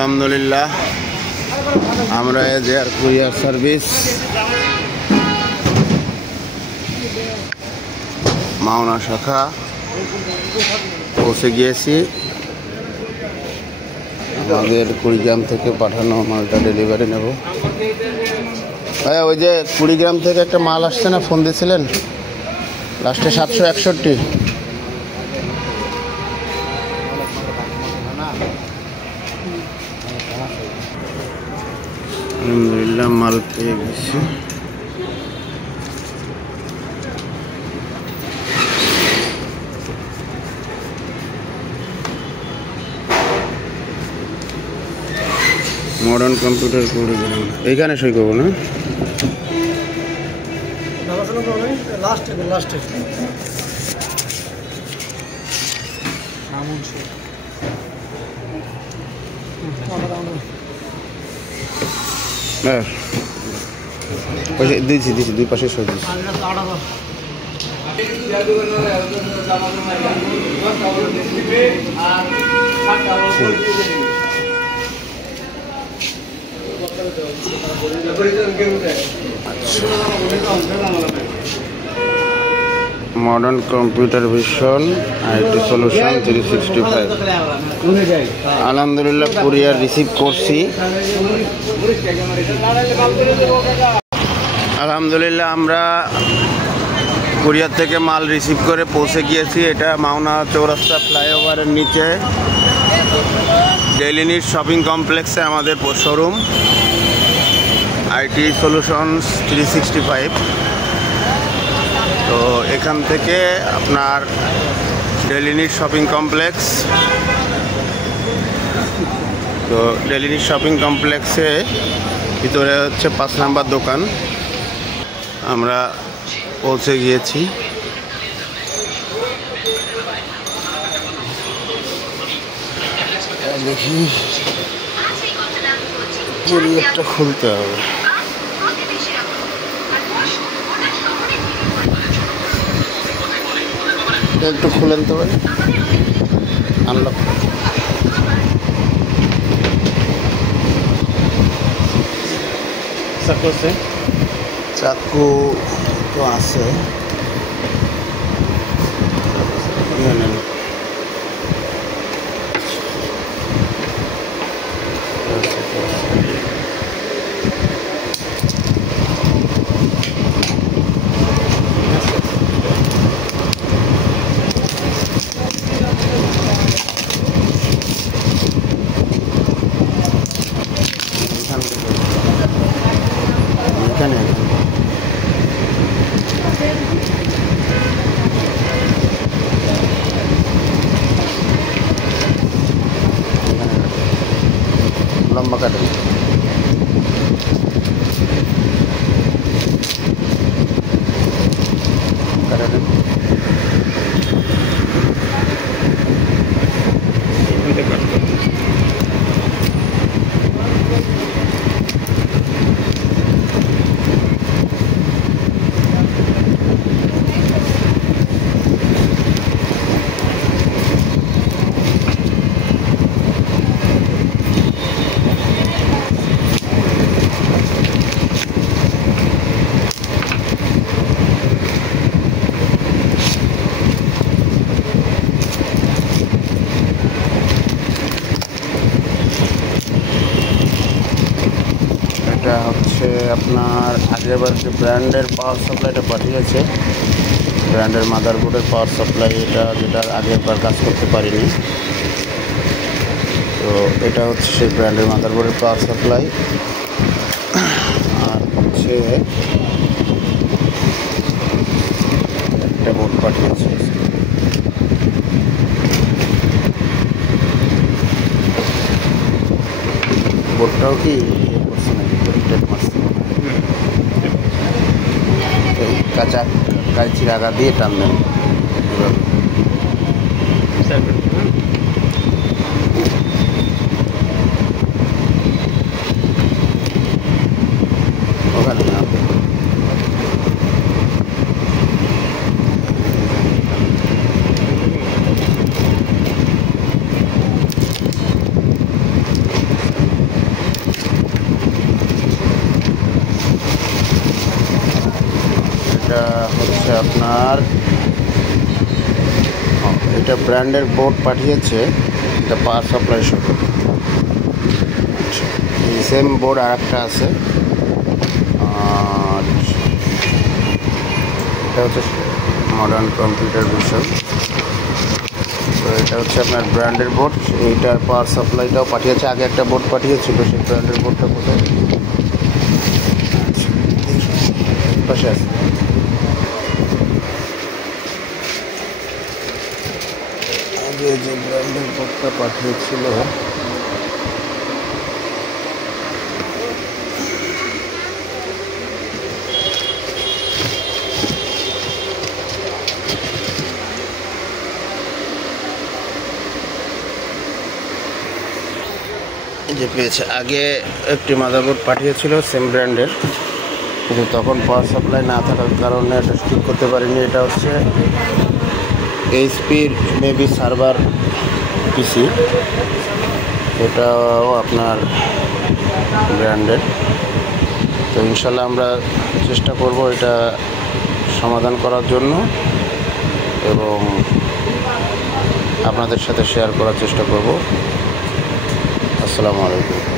আলহামদুলিল্লাহ আমরা air courier service Mawna শাখা পৌঁছে গিয়েছি। আমাদের কুড়িগ্রাম থেকে পাঠানো মালটা ডেলিভারি নেব। ভাইয়া ওই যে কুড়িগ্রাম থেকে একটা মাল আসছে না, ফোন দিয়েছিলেন লাস্টে 761। আলহামদুলিল্লাহ মাল পেয়ে গেছি। মডার্ন কম্পিউটার কুড়িগ্রাম, এইখানে সই করবো না? দিয়েছি দুই পাশে সই দিয়েছি। Modern computer vision IT solution 365। আলহামদুলিল্লাহ কুরিয়ার রিসিভ করছি। আলহামদুলিল্লাহ আমরা কুরিয়ার থেকে মাল রিসিভ করে পৌঁছে গিয়েছি। এটা মাওনা চৌরাস্তা ফ্লাইওভারের নিচে ডেইলি নিড শপিং কমপ্লেক্সে আমাদের শোরুম আইটি সলিউশনস 365। তো এখান থেকে আপনার ডেইলি নিড শপিং কমপ্লেক্স, তো ডেইলি নিড শপিং কমপ্লেক্সে ভিতরে হচ্ছে 5 নাম্বার দোকান। আমরা পৌঁছে গিয়েছি। দেখি একটা খুলতে হবে। একটু খুলেন তো ভাই, আনলক। চাকু আছে? চাকু তো আছে। লম্বা কাটেন। এটা হচ্ছে আপনার আগেরবার যে ব্র্যান্ডের পাওয়ার সাপ্লাইটা পাঠিয়েছে, ব্র্যান্ডের মাদারবোর্ডের পাওয়ার সাপ্লাই, এটা যেটা আগেরবার কাজ করতে পারিনি। তো এটা হচ্ছে সেই ব্র্যান্ডের মাদারবোর্ডের পাওয়ার সাপ্লাই। আর হচ্ছে একটা বোর্ড পাঠিয়েছে। বোর্ডটাও কি করছে নাকি কাঁচা কাঁচির আগা দিয়ে টানবেন। ওখানে না আপনার এটা ব্র্যান্ডের বোর্ড পাঠিয়েছে, এটা পাওয়ার সাপ্লাই সহ। এই সেম বোর্ড আর একটা আছে, আর এটা হচ্ছে মডার্ন কম্পিউটার ভিশন। তো এটা হচ্ছে আপনার ব্র্যান্ডের বোর্ড, এইটার পাওয়ার সাপ্লাইটাও পাঠিয়েছে। আগে একটা বোর্ড পাঠিয়েছিল, সেই ব্র্যান্ডের বোর্ডটা কোথায়? পাশে আছে। আগে যে ব্র্যান্ডের বোর্ডটা পাঠিয়েছিল যে পেয়েছে, আগে একটি মাদারবোর্ড পাঠিয়েছিল সেম ব্র্যান্ডের, কিন্তু তখন পাওয়ার সাপ্লাই না থাকার কারণে এটা ঠিক করতে পারিনি। এটা হচ্ছে এইচপির মেবি সার্ভার পিসি, এটাও আপনার ব্র্যান্ডেড। তো ইনশাল্লাহ আমরা চেষ্টা করব এটা সমাধান করার জন্য এবং আপনাদের সাথে শেয়ার করার চেষ্টা করব। আসসালামু আলাইকুম।